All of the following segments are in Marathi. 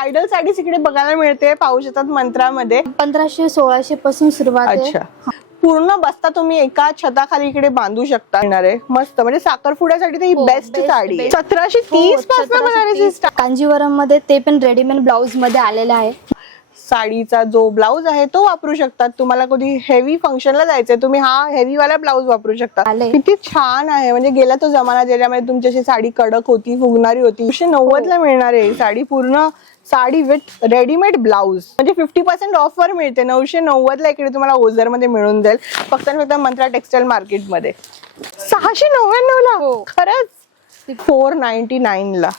ब्रायडल साडीज इकडे बघायला मिळते, पाहू शकतात मंत्रामध्ये 1500-1600 पासून सुरुवात आहे. अच्छा, पूर्ण बस्ता तुम्ही एका छताखाली इकडे बांधू शकता. मस्त, म्हणजे साखरपुड्यासाठी तर ही बेस्ट साडी आहे. 1730 पासून बनारसी स्टाईल. कांजीवरम मध्ये ते पण रेडीमेड ब्लाउज मध्ये आलेलं आहे. साडीचा जो ब्लाउज आहे तो वापरू शकतात. तुम्हाला कधी हेवी फंक्शनला जायचंय, तुम्ही हा हेवी वाला ब्लाउज वापरू शकता. किती छान आहे. म्हणजे गेला तो जमाना ज्याच्यामध्ये तुमच्याशी साडी कडक होती, फुगणारी होती. 990 ला मिळणार आहे साडी, पूर्ण साडी विथ रेडीमेड ब्लाउज. म्हणजे 50% ऑफ वर मिळते. 990 ला इकडे तुम्हाला ओझर मध्ये मिळून जाईल, फक्त आणि फक्त मंत्रा टेक्सटाईल मार्केट मध्ये. 699 ला खरंच. 499 ला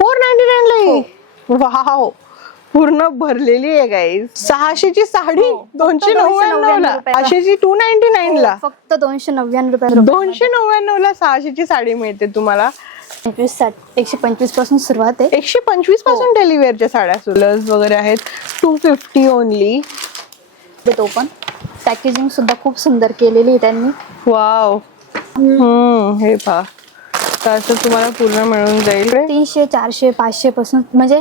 499 ला वाव, पूर्ण भरलेली आहे गाईज. 600 ची साडी 299 ला, 800 ची 299 ला, फक्त 299 रुपये. 299 ला 600 ची साडी मिळते तुम्हाला. 125 पासून सुरुवात आहे. 125 पासून डेलीवेअरच्या साड्या सुलज वगैरे आहेत. 250 ओनली. तो पण पॅकेजिंग सुद्धा खूप सुंदर केलेली आहे त्यांनी. वाव, हे पहा, तर असं तुम्हाला पूर्ण मिळून जाईल. 300, 400, 500 पासून म्हणजे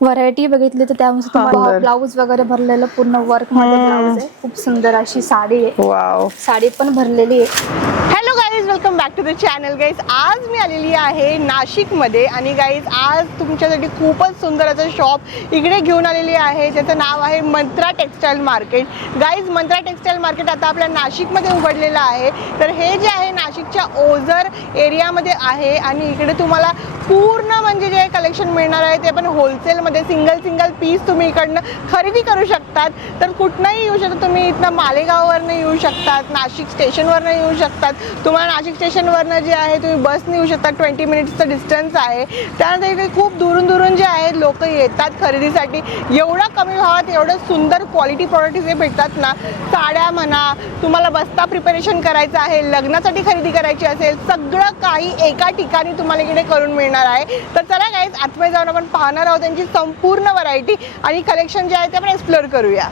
व्हरायटी बघितली तर त्यानुसार तुम्हाला ब्लाऊज वगैरे भरलेलं पूर्ण वर्क मध्ये ब्लाऊज आहे. खूप सुंदर अशी साडी आहे. वाव, साडी पण भरलेली आहे. Hello guys, welcome back to the channel. Guys, आज मी आलेली आहे नाशिक मध्ये आणि गाईज आज तुमच्यासाठी खूपच सुंदर असं शॉप इकडे घेऊन आलेली आहे, ज्याचं नाव आहे मंत्रा टेक्सटाईल मार्केट. गाईज, मंत्रा टेक्सटाईल मार्केट आता आपल्या नाशिक मध्ये उघडलेलं आहे. तर हे जे आहे नाशिकच्या ओझर एरियामध्ये आहे आणि इकडे तुम्हाला पूर्ण म्हणजे जे कलेक्शन मिळणार आहे ते पण होलसेल मध्ये सिंगल पीस तुम्ही इकडनं खरेदी करू शकतात. तर कुठनंही येऊ शकता तुम्ही. इथनं मालेगाववरनं येऊ शकतात, नाशिक स्टेशनवरनं येऊ शकतात. तुम्हाला नाशिक स्टेशनवरनं जे आहे तुम्ही बसने येऊ शकता, 20 मिनिट्सचं डिस्टन्स आहे. त्यानंतर इकडे खूप दुरून जे आहेत लोक येतात खरेदीसाठी. एवढा कमी भावात एवढं सुंदर क्वालिटी प्रॉडक्ट इथे भेटतात ना. साड्या म्हणा, तुम्हाला बस्ता प्रिपरेशन करायचं आहे, लग्नासाठी खरेदी करायची असेल, सगळं काही एका ठिकाणी तुम्हाला इकडे करून मिळणार आहे. तर चला गाईज, आतमध्ये जाऊन आपण पाहणार आहोत त्यांची संपूर्ण व्हरायटी आणि कलेक्शन जे आहे ते आपण एक्सप्लोर करूया.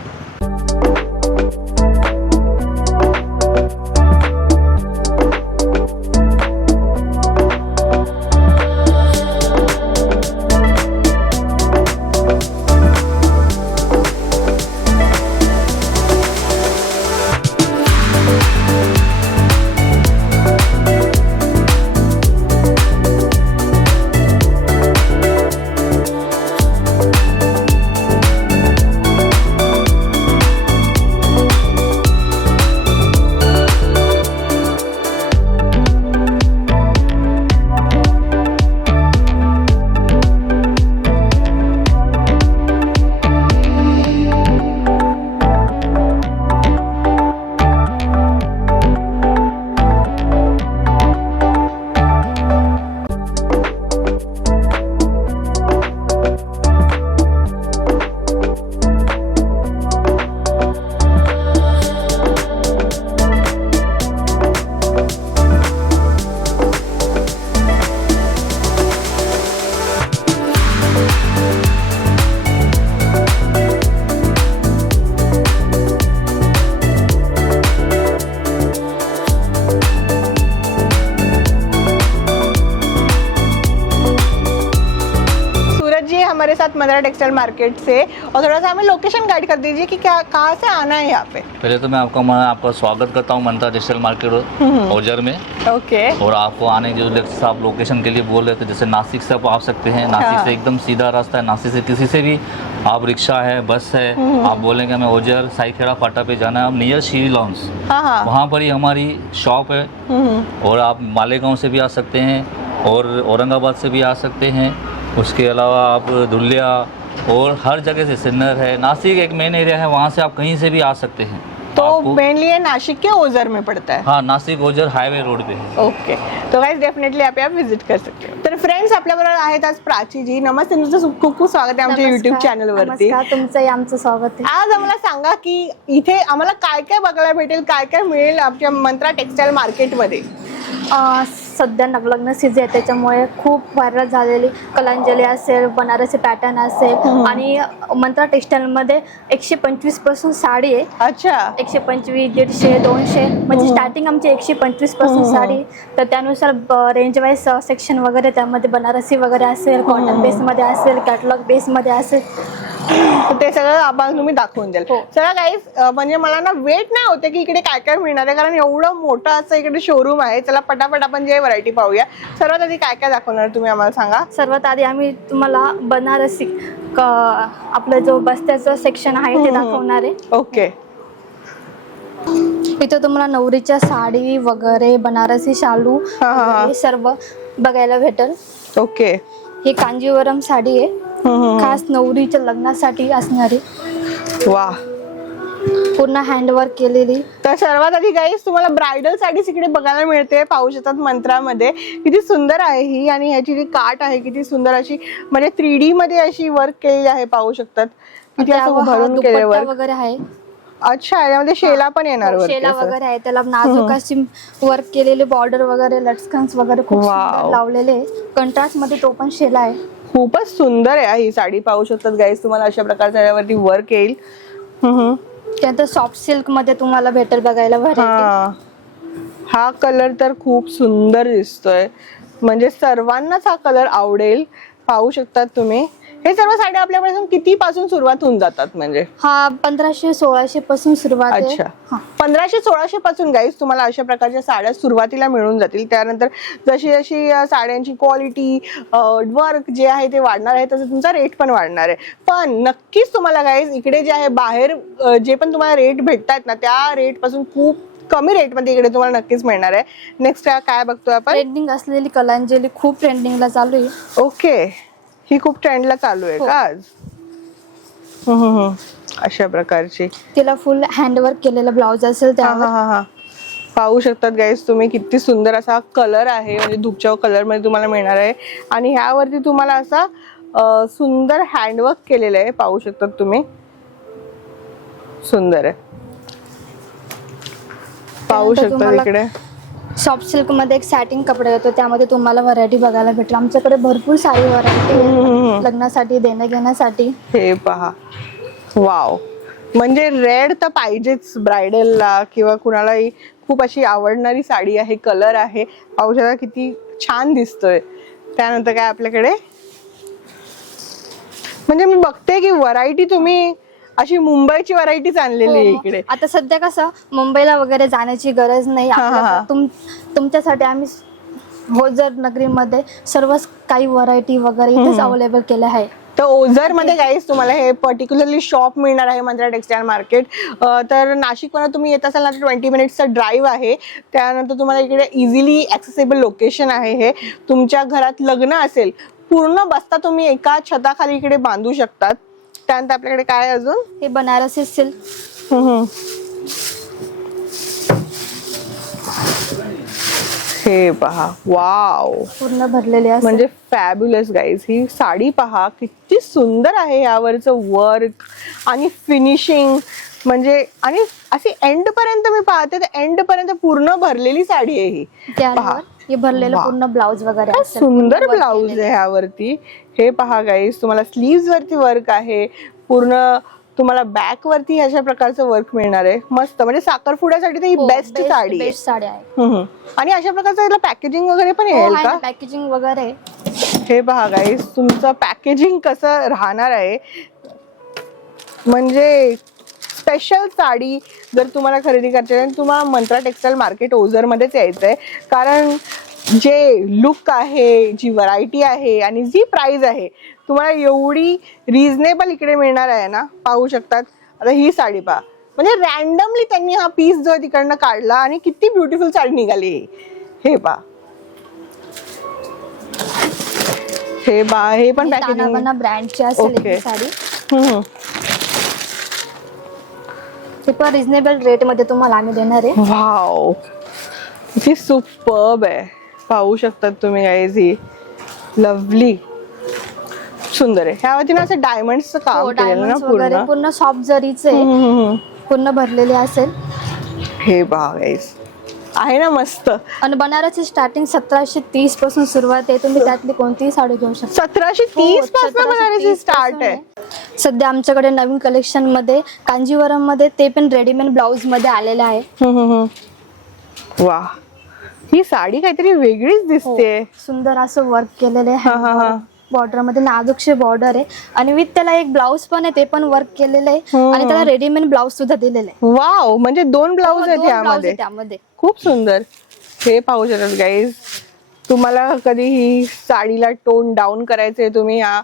हमारे साथ मंत्रा टेक्सटाइल मार्केट से, और थोड़ा सा हमें लोकेशन गाइड कर दीजिए कि क्या कहाँ से आना है यहाँ पे. पहले तो मैं आपका स्वागत करता हूँ मंत्रा टेक्सटाइल मार्केट ओझर में. ओके. और आपको आने जो जैसे आप लोकेशन के लिए बोल रहे थे, जैसे नासिक से आप आ सकते हैं. नासिक से एकदम सीधा रास्ता है. नासिक से किसी से भी आप रिक्शा है, बस है, आप बोलेंगे हमें ओझर साईखेड़ा फाटा पे जाना है, आप नियर श्री लॉन्स वहाँ पर ही हमारी शॉप है. और आप मालेगांव से भी आ सकते हैं और औरंगाबाद से भी आ सकते हैं. उसके अलावा आप धुलिया और हर जगह से सिन्नर है. नासिक एक मेन एरिया है, वहाँ से आप कहीं से भी आ सकते हैं. तो मेनली ये नाशिक के ओझर में पड़ता है. हाँ, नासिक ओझर हाईवे रोड पे है. ओके. तो गाइस डेफिनेटली यहाँ पे आप विजिट कर सकते हो. तर फ्रेंड्स, आपल्याबरोबर आहेत आज प्राची जी. नमस्ते, तुमचं खूप खूप स्वागत आहे आमच्या युट्यूब चॅनल वरती. तुमचंही आमचं स्वागत आहे. आज आम्हाला सांगा की इथे आम्हाला काय काय बघायला भेटेल, काय काय मिळेल आपल्या मंत्रा टेक्सटाईल मार्केट मध्ये. सध्या लग्न सीझन आहे त्याच्यामुळे खूप व्हायरल झालेली कलांजली असेल, बनारसी पॅटर्न असेल आणि मंत्रा टेक्सटाईल मध्ये 125 पासून साडी आहे. अच्छा 125, 150, 200 म्हणजे स्टार्टिंग आमची 125 पासून साडी. तर त्यानुसार रेंज वाईज सेक्शन वगैरे त्यामध्ये बनारसी वगैरे असेल, कॉटन बेस मध्ये असेल, कॅटलॉग बेस मध्ये असेल, ते सगळं आम्हाला तुम्ही दाखवून द्याल. हो. चला गाईज, म्हणजे मला ना वेट नाही होते की इकडे काय काय मिळणार आहे, कारण एवढं मोठं असं इकडे शोरूम आहे. चला पटापट आपण जे व्हरायटी पाहूया. सर्वात आधी काय काय दाखवणार तुम्ही आम्हाला सांगा. सर्वात आधी आम्ही तुम्हाला बनारसी आपलं जो बस्त्याचं सेक्शन आहे ते दाखवणार आहे. ओके. इथं तुम्हाला नवरीच्या साडी वगैरे, बनारसी शालू हे सर्व बघायला भेटेल. ओके. ही कांजीवरम साडी आहे, खास नवरीच्या लग्नासाठी असणारी, वा, पूर्ण हँडवर्क केलेली. तर सर्वात आधी गाईस तुम्हाला ब्रायडल साडीज इकडे बघायला मिळते, पाहू शकतात मंत्रामध्ये. किती सुंदर आहे ही, आणि ह्याची जी काठ आहे किती सुंदर अशी, म्हणजे 3D मध्ये अशी वर्क केलेली आहे, पाहू शकतात. किती असं उभारून केलेलं दुपट्टा वर्क वगैरे आहे. अच्छा, यामध्ये शेला पण येणार वरती शेला असं. वगैरे आहे, त्याला नाजूक अशी वर्क केलेले बॉर्डर वगैरे, लटकन्स वगैरे खूप सुंदर लावलेले. कंट्रास्ट मध्ये तो पण शेला आहे. खूपच सुंदर आहे ही साडी, पाहू शकतात गाईस. तुम्हाला अशा प्रकारचा यावरती वर्क येईल. त्यानंतर सॉफ्ट सिल्क मध्ये तुम्हाला भेटेल बघायला व्हरायटी. हा कलर तर खूप सुंदर दिसतोय, म्हणजे सर्वांनाच हा कलर आवडेल. पाहू शकतात तुम्ही. हे सर्व साड्या आपल्यापासून किती पासून सुरुवात होऊन जातात म्हणजे? हा 1500-1600 पासून सुरुवात आहे. अच्छा, 1500-1600 पासून गाईस तुम्हाला अशा प्रकारच्या साड्या सुरुवातीला मिळून जातील. त्यानंतर जशी जशी साड्यांची क्वालिटी, वर्क जे आहे ते वाढणार आहे, तसं तुमचा रेट पण वाढणार आहे. पण नक्कीच तुम्हाला गाईस इकडे जे आहे बाहेर जे पण तुम्हाला रेट भेटतात ना, त्या रेट पासून खूप कमी रेट मध्ये इकडे तुम्हाला नक्कीच मिळणार आहे. नेक्स्ट काय बघतोय आपण? ट्रेंडिंग असलेली कलांजली खूप ट्रेंडिंगला चालू आहे. ओके, ही खूप ट्रेंडला चालू आहे का आज? अशा प्रकारची तिला फुल हँडवर्क केलेलं ब्लाउज असेल त्यावर. पाहू शकतात गाईस तुम्ही, किती सुंदर असा कलर आहे, म्हणजे धुपचाव कलर मध्ये तुम्हाला मिळणार आहे. आणि ह्यावरती तुम्हाला असा सुंदर हँडवर्क केलेलं आहे, पाहू शकतात तुम्ही. सुंदर आहे, पाहू शकता इकडे. सॉफ्ट सिल्क मध्ये एक सॅटिंग कपडा येतो, त्यामध्ये तुम्हाला व्हरायटी बघायला भेटेल. आमच्याकडे भरपूर सारी व्हरायटी लग्नासाठी, देण्या घेण्यासाठी. हे पहा, वाव, म्हणजे रेड तर पाहिजेच ब्रायडलला किंवा कुणालाही. खूप अशी आवडणारी साडी आहे, कलर आहे, पाहू शकता किती छान दिसतोय. त्यानंतर काय आपल्याकडे, म्हणजे मी बघते की व्हरायटी तुम्ही अशी मुंबईची व्हरायटीच आणलेली आहे इकडे. आता सध्या कसं मुंबईला वगैरे जाण्याची गरज नाही. तुमच्यासाठी आम्ही ओझर नगरीमध्ये सर्व काही व्हरायटी वगैरे इथेच अवेलेबल केले आहे. तर ओझर मध्ये गाईस तुम्हाला हे पर्टिक्युलरली शॉप मिळणार आहे, मंत्रा टेक्सटाईल मार्केट. तर नाशिकवरून तुम्ही येत असाल ना, 20 मिनिट्सचा ड्राईव्ह आहे. त्यानंतर तुम्हाला इकडे इझिली ऍक्सेसिबल लोकेशन आहे. हे तुमच्या घरात लग्न असेल, पूर्ण बस्ता तुम्ही एका छताखाली इकडे बांधू शकतात. त्यानंतर आपल्याकडे काय अजून? हे बनारसी सिल्क. हे पहा, वाव, पूर्ण भरलेले आहे, म्हणजे फॅब्युलस गाईज. ही साडी पहा किती सुंदर आहे, यावरचं वर्क आणि फिनिशिंग, म्हणजे आणि अशी एंड पर्यंत मी पाहते, तर एंड पर्यंत पूर्ण भरलेली साडी आहे ही. पहा, हे भरलेलं पूर्ण ब्लाउज वगैरे सुंदर ब्लाउज आहे ह्यावरती. हे पहा गाईज, तुम्हाला स्लीव्स वरती वर्क आहे, पूर्ण तुम्हाला बॅक वरती ह्याच्या प्रकारचं वर्क मिळणार आहे. मस्त, म्हणजे साखरपुड्यासाठी तर ही बेस्ट साडी आहे. आणि अशा प्रकारचं याला पॅकेजिंग वगैरे पण येईल का? पॅकेजिंग वगैरे. हे पहा गाईज, तुमचं पॅकेजिंग कसं राहणार आहे, म्हणजे स्पेशल साडी जर तुम्हाला खरेदी करायची आहे, तुम्हाला मंत्रा टेक्सटाईल मार्केट ओझर मध्येच यायचं आहे. कारण जे लुक आहे, जी व्हरायटी आहे आणि जी प्राइस आहे, तुम्हाला एवढी रिझनेबल इकडे मिळणार आहे ना. पाहू शकतात. आता ही साडी पहा, म्हणजे रॅन्डमली त्यांनी हा पीस जो तिकडनं काढला आणि किती ब्युटिफुल साडी निघाली. हे पहा, हे पहा, हे पण पॅकेजिंग ब्रँडची असेल ही साडी. ते पण रिझनेबल रेट मध्ये तुम्हाला आम्ही देणार आहे. वाव, किती सुपर्ब आहे, पाहू शकतात तुम्ही गाईज. ही लवली, सुंदर आहे. ह्यावरती ना असं डायमंडचं काम केलेलं ना, पूर्ण सॉफ्ट जरीचे पूर्ण भरलेले असेल. हे पहा गाईज, आहे ना मस्त. आणि बनारसी स्टार्टिंग 1730 पासून सुरुवात आहे. तुम्ही त्यातली कोणतीही साडी घेऊ शकता. 1730 पासून बनारसी स्टार्ट आहे. सध्या आमच्याकडे नवीन कलेक्शन मध्ये कांजीवरम मध्ये ते पण रेडीमेड ब्लाउज मध्ये आलेलं आहे. वा, ही साडी काहीतरी वेगळीच दिसते. सुंदर असं वर्क केलेलं आहे. बॉर्डर मध्ये नाजूकशी बॉर्डर आहे आणि विथ त्याला एक ब्लाउज पण आहे, ते पण वर्क केलेलं आहे आणि त्याला रेडीमेड ब्लाउज सुद्धा दिलेलं आहे. वाव, म्हणजे 2 ब्लाउज आहेत यामध्ये. त्यामध्ये खूप सुंदर. हे पाहू शकतात गाईज, तुम्हाला कधी ही साडीला टोन डाऊन करायचंय, तुम्ही या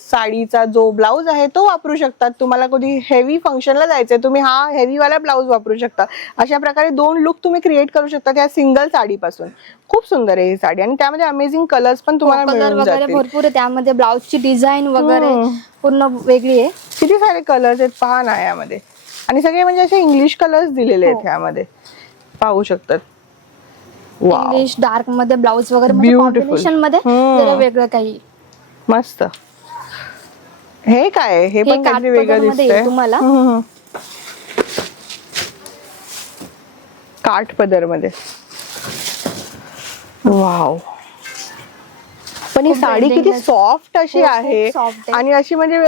साडीचा जो ब्लाउज आहे तो वापरू शकतात. तुम्हाला कधी हेवी फंक्शनला जायचंय, तुम्ही हा हेवी वाला ब्लाउज वापरू शकता. अशा प्रकारे 2 लुक तुम्ही क्रिएट करू शकता त्या सिंगल साडीपासून. खूप सुंदर आहे ही साडी आणि त्यामध्ये अमेझिंग कलर्स पण तुम्हाला कलर मिळून वगैरे जातील. भरपूर आहे त्यामध्ये. ब्लाउजची डिझाईन वगैरे पूर्ण वेगळी आहे. किती सारे कलर्स आहेत पहा ना यामध्ये, आणि सगळे म्हणजे असे इंग्लिश कलर्स दिलेले आहेत यामध्ये, पाहू शकतात. इंग्लिश डार्क मध्ये ब्लाउज वगैरे Beautiful. कॉम्बिनेशन मध्ये जरा वेगळं काही. मस्त. हे काय आहे? हे पण काहीतरी वेगळं दिसतंय तुम्हाला. काठ पदर मध्ये. वाव, पण ही साडी किती सॉफ्ट अशी आहे आणि अशी म्हणजे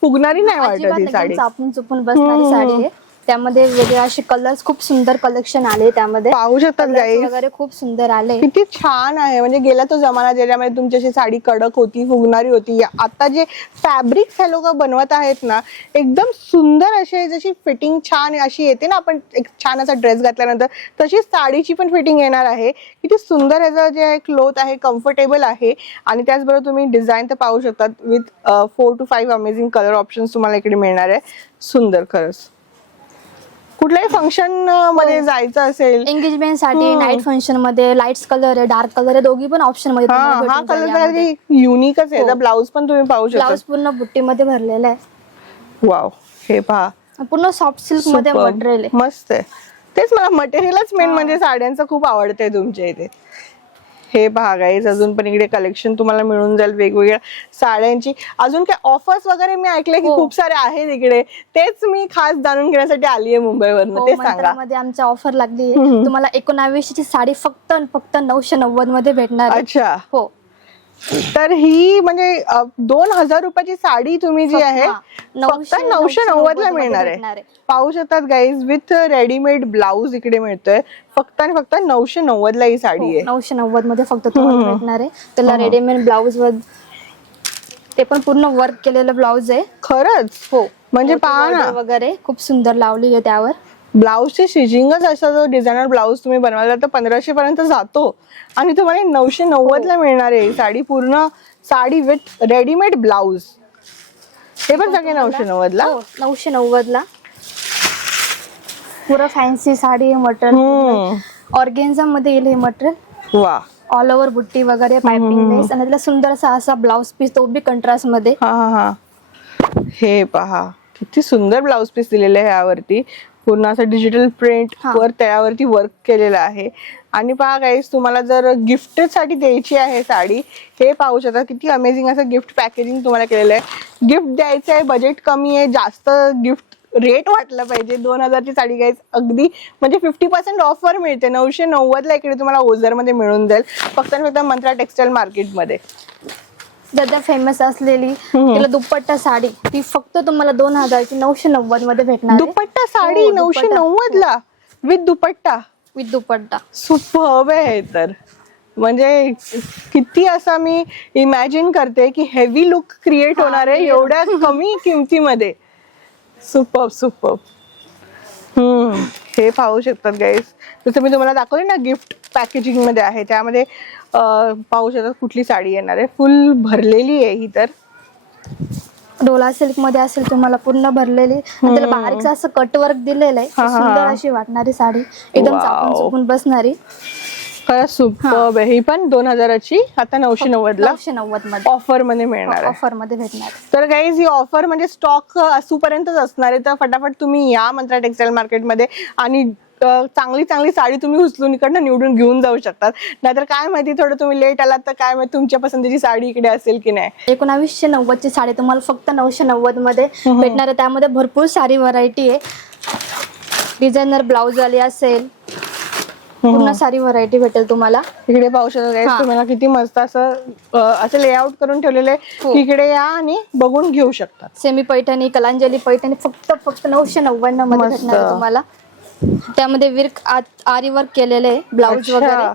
फुगणारी नाही वाटत ही साडी. चापून चुपून बसणारी साडी आहे. त्यामध्ये वेगळे असे कलर्स, खूप सुंदर कलेक्शन आले त्यामध्ये. पाहू शकतात गाईज, वगैरे खूप सुंदर आले. किती छान आहे. म्हणजे गेला तो जमाना ज्याच्यामध्ये तुमची अशी साडी कडक होती, फुगणारी होती. आता जे फॅब्रिक हे लोक बनवत आहेत ना, एकदम सुंदर असे, जशी फिटिंग छान अशी येते ना, आपण एक छान असा ड्रेस घातल्यानंतर तशी साडीची पण फिटिंग येणार आहे. किती सुंदर याचं जे क्लोथ आहे, कम्फर्टेबल आहे. आणि त्याचबरोबर तुम्ही डिझाईन तर पाहू शकतात. With 4 to 5 amazing colour options तुम्हाला इकडे मिळणार आहे. सुंदर खरंच. कुठल्याही फंक्शन मध्ये जायचं असेल, एंगेजमेंट साठी, नाईट फंक्शन मध्ये लाईट्स कलर आहे, डार्क कलर आहे, दोघी पण ऑप्शन मध्ये तुम्हाला हा भेटून जाईल कलर यामध्ये. युनिकच आहे. ब्लाउज पण तुम्ही पाहू शकता. ब्लाउज पूर्ण बुट्टी मध्ये भरलेला आहे. वाव, हे पहा, पूर्ण सॉफ्ट सिल्क मध्ये मटेरियल आहे. मस्त आहे. तेच मला मटेरियलच मेन म्हणजे साड्यांचं खूप आवडतंय तुमच्या इथे. हे पहा गाईज, अजून पण इकडे कलेक्शन तुम्हाला मिळून जाईल वेगवेगळ्या साड्यांची. अजून काय ऑफर्स वगैरे मी ऐकले की खूप सारे आहेत इकडे, तेच मी खास जाणून घेण्यासाठी आली आहे मुंबईवरनं. ते सांगा. मध्ये आमच्या ऑफर लागली आहे. तुम्हाला 1900 ची साडी फक्त 990 मध्ये भेटणार आहे. अच्छा. हो. तर ही म्हणजे 2000 रुपयाची साडी तुम्ही जी आहे फक्त 990 ला मिळणार आहे. पाहू शकतात गाईज, विथ रेडीमेड ब्लाउज इकडे मिळतोय. फक्त आणि फक्त 990 ला ही साडी आहे. 990 मध्ये फक्त तुम्हाला भेटणार आहे. त्याला रेडीमेड ब्लाउज वर ते पण पूर्ण वर्क केलेलं ब्लाउज आहे. खरंच. हो, म्हणजे पहा ना, वगैरे खूप सुंदर लावली आहे त्यावर. ब्लाउजची स्टिचिंगच असा जो डिझायनर ब्लाउज तुम्ही बनवायला तर 1500 पर्यंत जातो आणि तुम्हाला 990 ला मिळणार आहे साडी. पूर्ण साडी विथ रेडीमेड ब्लाउज. हे पण सगळे 990 ला. 990 ला पुरा फॅन्सी साडी मटेरियल. ऑर्गेन्झा मध्ये येईल हे मटेरियल. वा, ऑल ओव्हर बुट्टी वगैरे, पाइपिंग लेस आणि त्याला सुंदर असा ब्लाउज पीस, तो बी कंट्रास्ट मध्ये. हा. हे पहा, किती सुंदर ब्लाउज पीस दिलेलं आहे यावरती. पूर्ण असं डिजिटल प्रिंट वर त्यावरती वर्क केलेलं आहे. आणि पहा गाईस, तुम्हाला जर गिफ्ट साठी द्यायची आहे साडी, हे पाहू शकता किती अमेझिंग असं गिफ्ट पॅकेजिंग तुम्हाला केलेलं आहे. गिफ्ट द्यायचं आहे, बजेट कमी आहे, जास्त गिफ्ट रेट वाटलं पाहिजे. 2000 ची साडी गाईस अगदी म्हणजे 50% ऑफर मिळते. 990 ला इकडे तुम्हाला ओझर मध्ये मिळून जाईल. फक्त आणि फक्त मंत्रा टेक्सटाईल मार्केट मध्ये. सध्या फेमस असलेली तिला दुपट्टा साडी, ती फक्त तुम्हाला 2000 ची 990 मध्ये भेटणार. दुपट्टा साडी 990 ला with dupatta. With dupatta. Superb आहे. तर म्हणजे किती असा मी इमॅजिन करते की हेवी लुक क्रिएट होणार आहे एवढ्या कमी किमतीमध्ये. सुपर्ब. हे पाहू शकतात गाईस, जसं मी तुम्हाला दाखवले ना गिफ्ट पॅकेजिंग मध्ये आहे, त्यामध्ये पाहू शकतात कुठली साडी येणार आहे. फुल भरलेली आहे ही. तर डोला सिल्क मध्ये असेल तुम्हाला पूर्ण भरलेली, त्याला बारीक असं कटवर्क दिलेलं आहे. सुंदर अशी वाटणारी साडी, एकदम चापून चुपून बसणारी. खरंच सुपर्ब आहे. ही पण 2000 ची आता 990 ला 990 मध्ये ऑफर मध्ये मिळणार आहे. ऑफर मध्ये भेटणार. तर गाईज, ही ऑफर म्हणजे स्टॉक असूपर्यंतच असणार आहे. तर फटाफट तुम्ही या मंत्रा टेक्सटाईल मार्केट मध्ये आणि चांगली साडी तुम्ही उचलून इकडनं निवडून घेऊन जाऊ शकतात. नाहीतर काय माहिती, थोडं तुम्ही लेट आलात तर काय माहिती तुमच्या पसंतीची साडी इकडे असेल की नाही. 1990 ची साडी तुम्हाला फक्त 990 मध्ये भेटणार आहे. त्यामध्ये भरपूर सारी व्हरायटी आहे. डिझायनर ब्लाउज वाली असेल, पूर्ण सारी व्हरायटी भेटेल तुम्हाला. इकडे पाहू शकता guys, हा. तुम्हाला किती मस्त असं लेआउट करून ठेवलेलं आहे. हो. इकडे या आणि बघून घेऊ शकतात. सेमी पैठणी, कलांजली पैठणी फक्त 999 मध्ये मस्त. भेटणार आहे तुम्हाला. त्यामध्ये आरी वर्क केलेले आहे, ब्लाऊज वगैरे. अच्छा.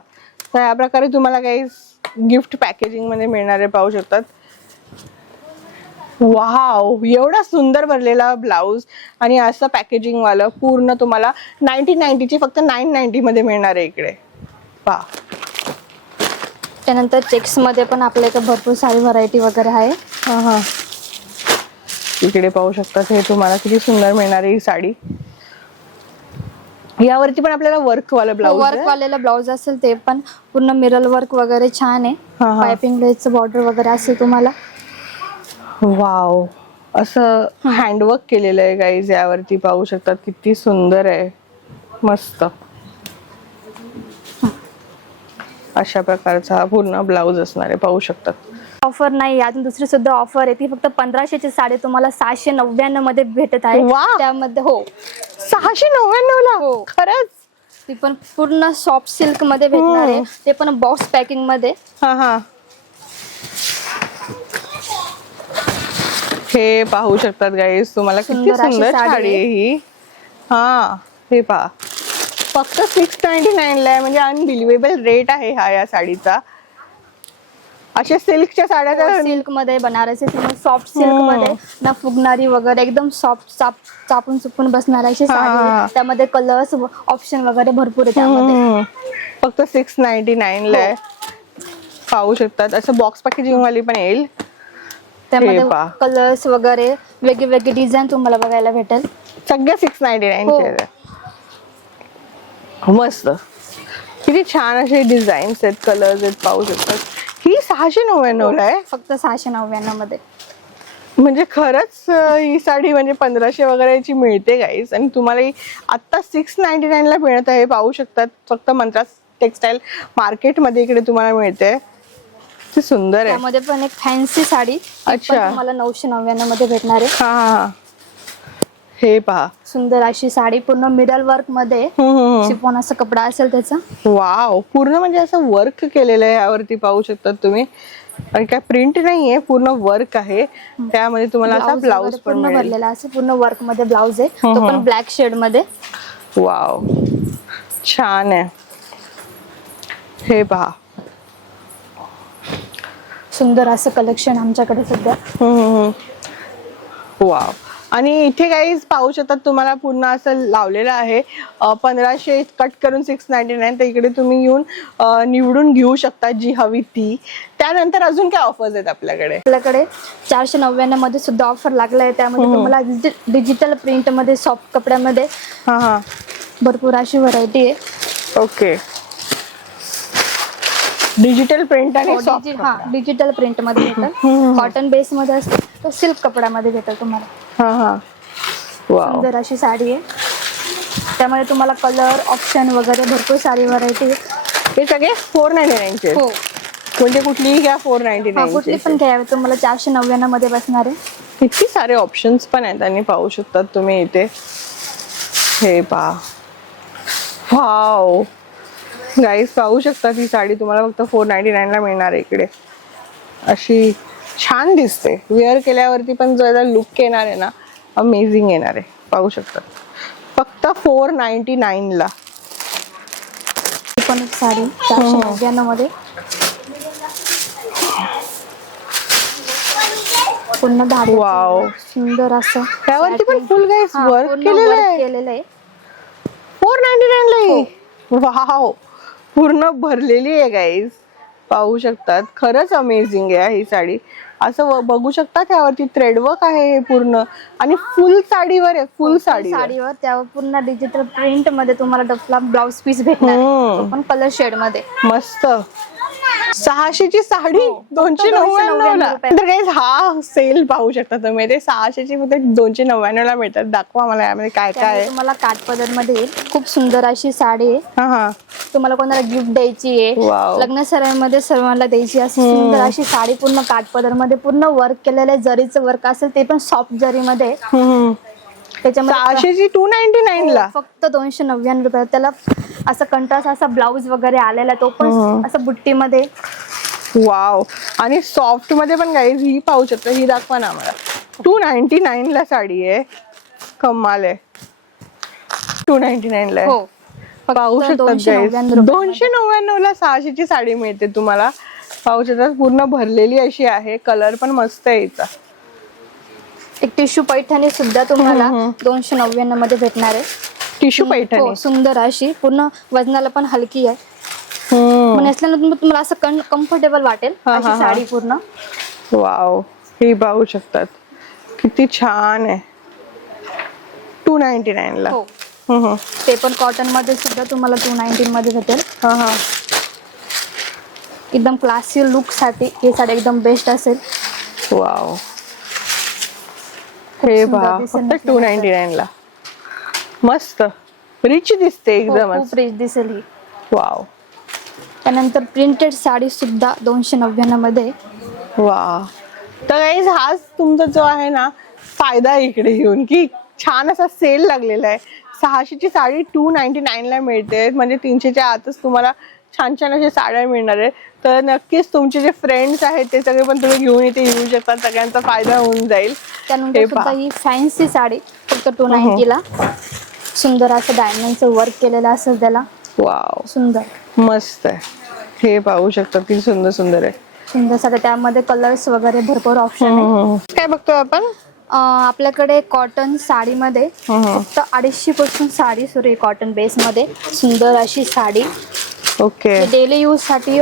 तर या प्रकारे तुम्हाला काही गिफ्ट पॅकेजिंग मध्ये मिळणारे पाहू शकतात. वाव, एवढा सुंदर भरलेला ब्लाऊज आणि असं पॅकेजिंग वालं पूर्ण तुम्हाला 1990 ची फक्त 990 मध्ये मिळणार आहे इकडे. पहा, त्यानंतर चेक्स मध्ये पण आपल्याकडे भरपूर सारी व्हरायटी वगैरे आहे. हा हा, इकडे पाहू शकतात. हे तुम्हाला किती सुंदर मिळणार आहे ही साडी. यावरती पण आपल्याला वर्क वाला ब्लाऊज, वर्क वालेला ब्लाऊज असेल ते पण पूर्ण मिरर वर्क वगैरे छान आहे. हा, हा. पायपिंग लेसचं बॉर्डर वगैरे असेल तुम्हाला. वाव, असं हँडवर्क केलेलं आहे गाईज. यावरती पाहू शकतात किती सुंदर आहे, मस्त. अशा प्रकारचा हा पूर्ण ब्लाऊज असणार आहे, पाहू शकतात. ऑफर नाही, अजून दुसरी सुद्धा ऑफर आहे. ती फक्त 1500 ची साडी तुम्हाला 699 मध्ये भेटत आहे. वा. त्यामध्ये हो 699 ला. हो. खरंच. ती पण पूर्ण सॉफ्ट सिल्क मध्ये भेटणार आहे. ते पण बॉक्स पॅकिंग मध्ये. हा हा, हे पाहू शकतात गाईज, तुम्हाला किती सुंदर अशी सुंदर साडी साडी आहे ही. हा, हे पहा, फक्त 699 ला आहे. म्हणजे अनबिलिव्हेबल रेट आहे हा या साडीचा. अशा सिल्कच्या साड्या तर सिल्क मध्ये, बनारसी सॉफ्ट सिल्क मध्ये ना फुगणारी वगैरे एकदम सॉफ्ट चापून चुपून बसणार अशी साडी आहे. त्यामध्ये कलर्स ऑप्शन वगैरे भरपूर आहे त्यामध्ये. फक्त 699 ला आहे. पाहू शकतात. असं बॉक्स पॅकेजिंग वाली पण येईल. त्यामध्ये हे पहा. कलर्स वगैरे वेगवेगळे डिझाईन तुम्हाला बघायला भेटेल. सगळ्या 699 हो. चे आहेत. मस्त, किती छान असे डिझाईन्स आहेत, कलर्स आहेत, पाहू शकतात. ही 699 ला आहे. फक्त 699 मध्ये. म्हणजे खरंच ही साडी म्हणजे 1500 वगैरेची मिळते गाईस. आणि तुम्हाला ही आता 699 ला मिळत आहे, पाहू शकतात. फक्त मंत्रा टेक्सटाईल मार्केट मध्ये इकडे तुम्हाला मिळते. ती सुंदर आहे. त्यामध्ये पण एक फॅन्सी साडी अच्छा. तुम्हाला 999 मध्ये भेटणार आहे. हा हा, हे पहा, सुंदर अशी साडी पूर्ण मिडल वर्क मध्ये. शिफॉन असं कपडा असेल त्याचा. वाव, पूर्ण म्हणजे असं वर्क केलेलं आहे यावरती, पाहू शकतात तुम्ही. आणि काय प्रिंट नाहीये, पूर्ण वर्क आहे. त्यामध्ये तुम्हाला असा ब्लाऊज पण पूर्ण मिळेल. भरलेला असं पूर्ण वर्क मध्ये ब्लाऊज आहे. तो पण ब्लॅक शेड मध्ये. वाव, छान आहे. हे पहा, सुंदर असं कलेक्शन आमच्याकडे सध्या. वाव. आणि इथे काही पाहू शकतात तुम्हाला पूर्ण असं लावलेलं आहे. 1500 कट करून 699. तर इकडे तुम्ही येऊन निवडून घेऊ शकता जी हवी ती. त्यानंतर अजून काय ऑफर्स आहेत आपल्याकडे? 499 मध्ये सुद्धा ऑफर लागलाय. त्यामध्ये तुम्हाला डिजिटल प्रिंट मध्ये, सॉफ्ट कपड्यामध्ये हा हा, भरपूर अशी व्हरायटी आहे. ओके. डिजिटल प्रिंट आणि soft हा, डिजिटल प्रिंट मध्ये भेटेल. कॉटन बेस मध्ये असते, तो सिल्क कपड्यामध्ये भेटेल तुम्हाला. हा हा, वाव. सुंदर अशी साडी आहे. त्यामध्ये तुम्हाला कलर ऑप्शन वगैरे भरपूर सारी व्हरायटी आहे. हे सगळे 499 चे. हो, म्हणजे कुठलीही घ्या 499 कुठली चे. पण घ्यावी तुम्हाला 499 मध्ये बसणार आहे. किती सारे ऑप्शन्स पण आहेत आणि पाहू शकतात तुम्ही इथे. हे पहा, वाव गाईस, पाहू शकता ही साडी तुम्हाला फक्त 499 ला मिळणार आहे इकडे. अशी छान दिसते. वेअर केल्यावरती पण जो याचा लुक येणार आहे ना, अमेझिंग येणार आहे. पाहू शकतात फक्त 499 ला. ही पण एक साडी 499 मध्ये. पूर्ण धागे. वाव, सुंदर असं त्यावरती पण फुल गाईस वर्क केलेलं आहे. 499 ला ही. वाव, पूर्ण भरलेली आहे गाईज. पाहू शकतात. खरंच अमेझिंग आहे ही साडी. असं बघू शकता त्यावरती थ्रेडवर्क आहे हे पूर्ण. आणि फुल साडीवर आहे, फुल साडीवर. त्यावर पूर्ण डिजिटल प्रिंट मध्ये तुम्हाला डफला ब्लाउज पीस भेटणार आहे. पण कलर शेड मध्ये. मस्त. 600 ची साडी 299 ला. तर गाईज हा सेल पाहू शकता तुम्ही. ते 600 ची फक्त 299 ला मिळतात. दाखवा मला यामध्ये काय काय आहे. तुम्हाला काठपदर मध्ये खूप सुंदर अशी साडी आहे. हा हा, तुम्हाला कोणाला गिफ्ट द्यायची आहे, वाव. लग्न सराईमध्ये सर्वांना द्यायची अशी सुंदर अशी साडी. पूर्ण काठपदर मध्ये पूर्ण वर्क केलेलं आहे. जरीचं वर्क असेल ते पण सॉफ्ट जरी मध्ये. त्याच्यामध्ये 600ची 299 ला. फक्त 299 रुपये. त्याला असं कंट्रास्ट असा ब्लाऊज वगैरे आलेला, तो पण असं बुट्टीमध्ये. वाव. आणि सॉफ्ट मध्ये पण गाईज ही पाहू शकता, ही दाखवा ना मला. 299 ला साडी आहे, कमाल आहे. 299 ला आहे. हो पाहू शकता 299 ला 600ची साडी मिळते तुम्हाला. पाहू शकता पूर्ण भरलेली अशी आहे, कलर पण मस्त आहे हिचा. एक टिश्यू पैठणी सुद्धा तुम्हाला 299 मध्ये भेटणार आहे. टिश्यू पैठणी. हो, सुंदर अशी, पूर्ण वजनाला पण हलकी आहे. नेसल्यानंतर तुम्हाला असं कम्फर्टेबल वाटेल अशी साडी पूर्ण. वाव. हे पाहू शकतात किती छान आहे. 299 ला. हो. ते पण कॉटन मध्ये सुद्धा तुम्हाला 219 मध्ये भेटेल. एकदम क्लासी लुक साठी ही साडी एकदम बेस्ट असेल. वाव. हे पहा फक्त 299 ला. मस्त रिच दिसते एकदम. खूप रिच दिसेल ही. वाव. त्यानंतर प्रिंटेड साडी सुद्धा 299 मध्ये. वा. तर गाईज हाच तुमचा जो आहे ना फायदा इकडे येऊन, की छान असा सेल लागलेला आहे. 600ची साडी 299 ला मिळते, म्हणजे 300च्या आतच तुम्हाला छान छान अशा साड्या मिळणार आहे. तर नक्कीच तुमचे जे फ्रेंड्स आहेत ते सगळे पण तुम्ही घेऊन इथे येऊ शकतात, सगळ्यांचा फायदा होऊन जाईल. त्यानंतर सुद्धा ही फॅन्सी साडी फक्त 290 ला. सुंदर असं डायमंडचं वर्क केलेलं असेल त्याला. वाव. सुंदर मस्त आहे. हे पाहू शकता किती सुंदर सुंदर आहे. सुंदर साडी. त्यामध्ये कलर्स वगैरे भरपूर ऑप्शन आहे. काय बघतोय आपण? आपल्याकडे कॉटन साडीमध्ये फक्त 250 पासून साडी सुरू आहे. कॉटन बेस मध्ये सुंदर अशी साडी. ओके. डेली यूज साठी,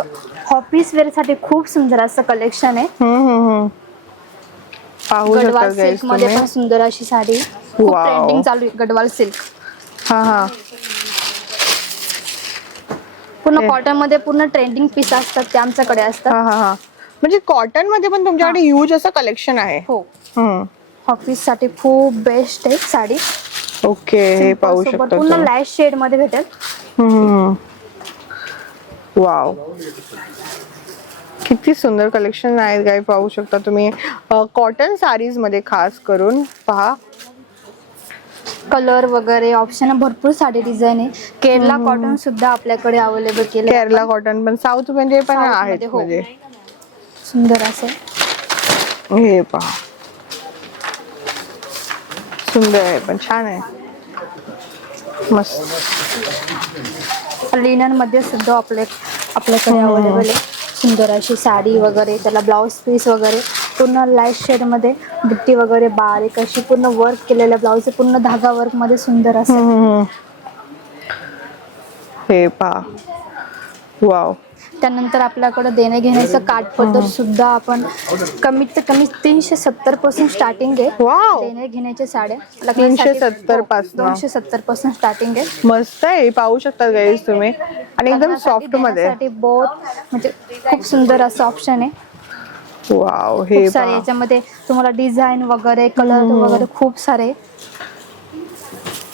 ऑफिस वेअर साठी खूप सुंदर असं कलेक्शन आहे. पाहू गडवाल शकता सिल्क मध्ये पण सुंदर अशी साडी. खूप Wow. ट्रेंडिंग चालू आहे गडवाल सिल्क. पूर्ण कॉटन मध्ये पूर्ण ट्रेंडिंग पीस असतात ते आमच्याकडे असतात. म्हणजे कॉटन मध्ये पण तुमच्याकडे ह्यूज असं कलेक्शन आहे. हो. ऑफिस साठी खूप बेस्ट आहे साडी. ओके. हे पाहू सोबत शकता पूर्ण लाईट शेड मध्ये भेटेल. वाव. किती सुंदर कलेक्शन आहे काय पाहू शकता तुम्ही. कॉटन साडीज मध्ये खास करून पहा. कलर वगैरे ऑप्शन भरपूर साडी डिझाईन आहे. केरला कॉटन सुद्धा आपल्याकडे अवेलेबल केले. केरला कॉटन पण साऊथ मध्ये पण South आहेत. मध्ये, हो. म्हणजे सुंदर असे. हे पहा सुंदर आहे पण छान आहे. मस्त. लिनन मध्ये सुद्धा आपल्याकडे अवेलेबल आहे. सुंदर अशी साडी वगैरे, त्याला ब्लाउज पीस वगैरे पूर्ण लाईट शेड मध्ये, बुट्टी वगैरे बारीक अशी पूर्ण वर्क केलेल्या ब्लाउज, पूर्ण धागा वर्क मध्ये सुंदर असे. हे पहा. वाव. त्यानंतर आपल्याकडे देणे घेण्याचं काठपदर सुद्धा आपण कमीत कमी 370 पासून स्टार्टिंग आहे. वाव. देणे घेण्याच्या साड्या 370 पासून. 270 पासून स्टार्टिंग आहे. मस्त आहे. पाहू शकता गाईज तुम्ही. आणि एकदम सॉफ्ट मध्ये. म्हणजे खूप सुंदर असं ऑप्शन आहे. वाव. हे खूप सारे याच्यामध्ये तुम्हाला डिझाईन वगैरे, कलर वगैरे खूप सारे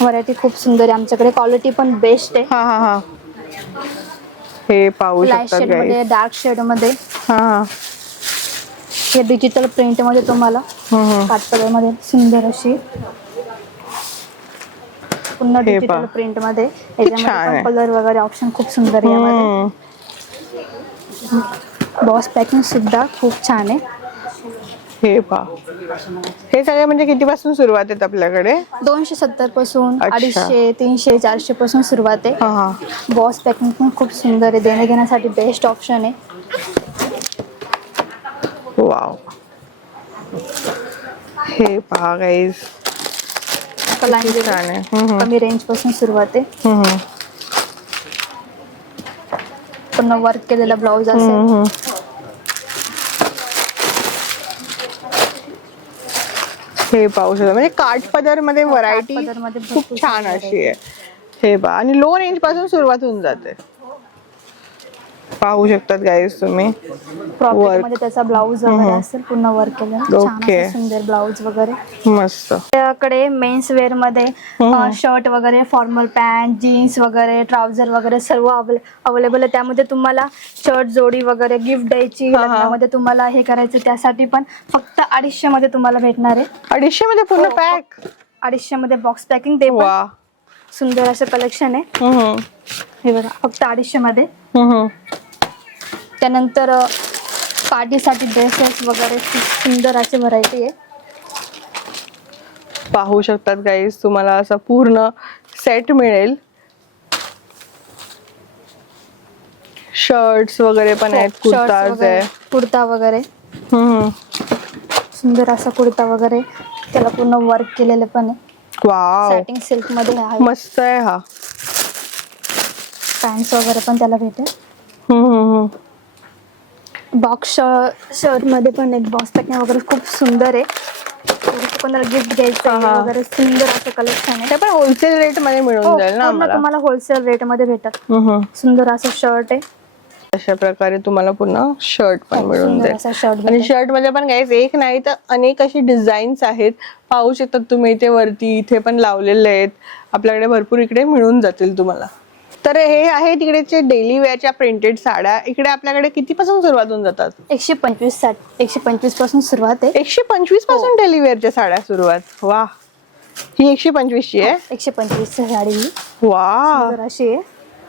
व्हरायटी. खूप सुंदर आहे. आमच्याकडे क्वालिटी पण बेस्ट आहे. हे पाहू लाईट शकता शेड मध्ये, डार्क शेड मध्ये. हे डिजिटल प्रिंट मध्ये तुम्हाला काठपदर मध्ये सुंदर अशी पूर्ण डिजिटल प्रिंट मध्ये. याच्यामध्ये कलर वगैरे ऑप्शन खूप सुंदर आहे. यामध्ये बॉस पॅकिंग सुद्धा खूप छान आहे. हे पहा. हे सगळे म्हणजे किती पासून सुरुवात आहे आपल्याकडे? 270 पासून 250, 300, 400 पासून सुरुवात आहे. बॉस पॅकिंग पण खूप सुंदर आहे. देणे घेण्यासाठी बेस्ट ऑप्शन आहे. वाव. हे पहा गाईज. कमी रेंज पासून सुरुवात आहे. पूर्ण वर्क केलेला ब्लाउज असेल. हे पाहू शकता. म्हणजे काठपदर मध्ये व्हरायटी खूप छान अशी आहे. हे पहा. आणि लो रेंज पासून सुरुवात होऊन जाते. पाहू शकतात गाईज तुम्ही. प्रॉपर मध्ये त्याचा ब्लाउज वगैरे असेल पूर्ण वर्क केलेला. छान सुंदर ब्लाउज वगैरे. मस्त. त्याकडे मेन्स वेअर मध्ये शर्ट वगैरे, फॉर्मल पॅन्ट, जीन्स वगैरे, ट्राउझर वगैरे सर्व अवेलेबल आहे. त्यामध्ये तुम्हाला शर्ट जोडी वगैरे गिफ्ट द्यायची, लग्नामध्ये तुम्हाला हे करायचं, त्यासाठी पण फक्त 250 मध्ये तुम्हाला भेटणार आहे. 250 मध्ये पूर्ण पॅक. 250 मध्ये बॉक्स पॅकिंग ते पण वा. सुंदर असं कलेक्शन आहे. हे बघा फक्त 250 मध्ये. त्यानंतर पार्टीसाठी ड्रेसेस वगैरे खूप सुंदर असे व्हरायटी आहे. पाहू शकतात गाईज, तुम्हाला असा पूर्ण सेट मिळेल. शर्ट्स वगैरे पण आहेत, Shirts कुर्ताज वगैरे, आहे. कुर्ता वगैरे सुंदर असा कुर्ता वगैरे, त्याला पूर्ण वर्क केलेलं पण आहे. वाव, सॅटिंग सिल्क मध्ये आहे. मस्त आहे हा. पॅन्ट्स वगैरे पण त्याला भेटेल. बॉक्स शर्ट मध्ये पण एक बॉक्स पॅकिंग वगैरे खूप सुंदर आहे. कोणाला गिफ्ट द्यायचं आहे वगैरे सुंदर असं कलेक्शन आहे. ते पण होलसेल रेट मध्ये मिळून हो, जाईल ना पूर्ण आम्हाला. तुम्हाला होलसेल रेट मध्ये भेटत. सुंदर असं शर्ट आहे. अशा प्रकारे तुम्हाला पुन्हा शर्ट पण मिळून सुंदर जाईल. असा शर्ट आणि भेटेल. शर्ट मध्ये पण गाईज एक नाही तर अनेक अशी डिझाईन्स आहेत. पाहू शकतात तुम्ही इथे वरती, इथे पण लावलेले आहेत. आपल्याकडे भरपूर इकडे मिळून जातील तुम्हाला. तर हे आहे तिकडेचे डेली वेअरच्या प्रिंटेड साड्या. इकडे आपल्याकडे कितीपासून सुरुवात होऊन जातात? 125 पासून सुरुवात आहे. 125 पासून डेली वेअरच्या साड्या सुरुवात. वा, ही 125 ची आहे. 125 ची साडी ही वा, सुंदर अशी आहे.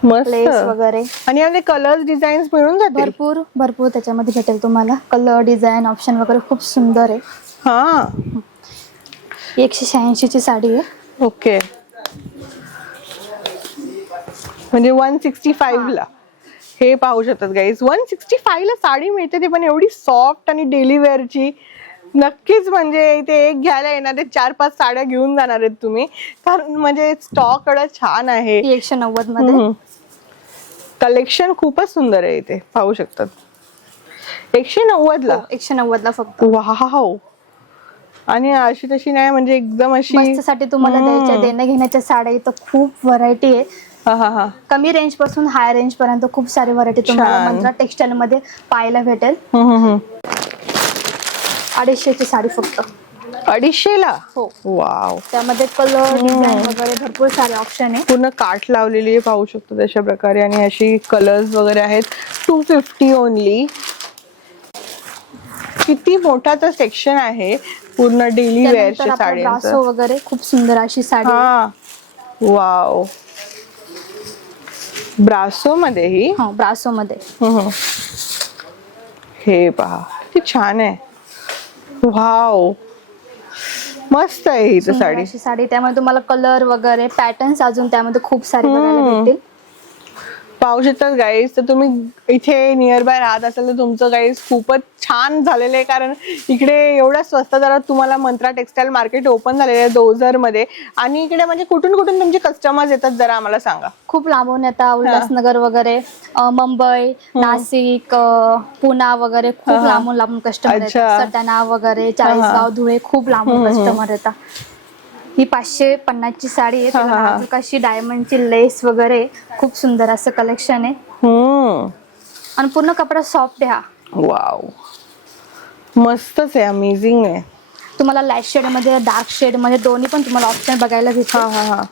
मस्त. लेस वगैरे आणि यामध्ये कलर्स डिझाईन्स मिळून जातील. भरपूर त्याच्यामध्ये भेटेल तुम्हाला. कलर डिझाईन ऑप्शन वगैरे खूप सुंदर आहे. हा, 186 ची साडी आहे. ओके. म्हणजे 165 ला हे पाहू शकतात गाईज. 165 ला साडी मिळते, ती पण एवढी सॉफ्ट आणि डेली वेअरची. नक्कीच म्हणजे इथे एक घ्यायला येणार ते 4-5 साड्या घेऊन जाणार आहेत तुम्ही, कारण म्हणजे स्टॉक एवढा छान आहे. 190 मध्ये कलेक्शन खूपच सुंदर आहे इथे, पाहू शकतात. 190 ला. 190 ला फक्त. वाव. आणि अशी तशी नाही, म्हणजे एकदम अशी मस्तीसाठी तुम्हाला द्यायच्या देण्या घेण्याच्या साड्या इथं खूप व्हरायटी आहे. कमी रेंज पासून हाय रेंज पर्यंत खूप सारी व्हरायटी तुम्हाला मंत्रा टेक्सटाईल मध्ये पाहायला भेटेल. 250 ची साडी फक्त. 250 ला. हो. वाव. त्यामध्ये कलर डिझाईन वगैरे भरपूर सारे ऑप्शन आहे. पूर्ण काठ लावलेली आहे, पाहू शकतो तशा प्रकारे. आणि अशी कलर्स वगैरे आहेत. 250 ओनली. किती मोठाचं सेक्शन आहे पूर्ण डेली वेअरच्या साड्यांचं. ब्रासो वगैरे खूप सुंदर अशी साडी. हा, वाव. ब्रासो मध्ये ही. हा, ब्रासो मध्ये. हे पहा किती छान आहे. वाव, मस्त आहे ही तर साडी. अशी साडी. त्यामध्ये तुम्हाला कलर वगैरे पॅटर्न्स अजून त्यामध्ये खूप सारे बघायला भेटतील. पाहू शकतात गाईज. तर तुम्ही इथे नियर बाय राहत असाल तर तुमचं गाईज खूपच छान झालेलं आहे, कारण इकडे एवढ्या स्वस्त दरात तुम्हाला मंत्रा टेक्सटाईल मार्केट ओपन झालेलं आहे दोझर मध्ये. आणि इकडे म्हणजे कुठून कुठून तुमचे कस्टमर्स येतात, जरा आम्हाला सांगा. खूप लांबून येतात. उल्हासनगर वगैरे, मुंबई, नाशिक, पुणा वगैरे खूप लांबून कस्टमर येतात. सटाणा वगैरे, चाळीसगाव, धुळे खूप लांबून कस्टमर येतात. ही 550 ची साडी आहे. त्याला नाजूक अशी डायमंडची लेस वगैरे खूप सुंदर असं कलेक्शन आहे. आणि पूर्ण कपडा सॉफ्ट आहे हा. वाव, मस्तच आहे, अमेझिंग आहे. तुम्हाला लाईट शेड मध्ये, डार्क शेड मध्ये दोन्ही पण तुम्हाला ऑप्शन बघायला भेटतील.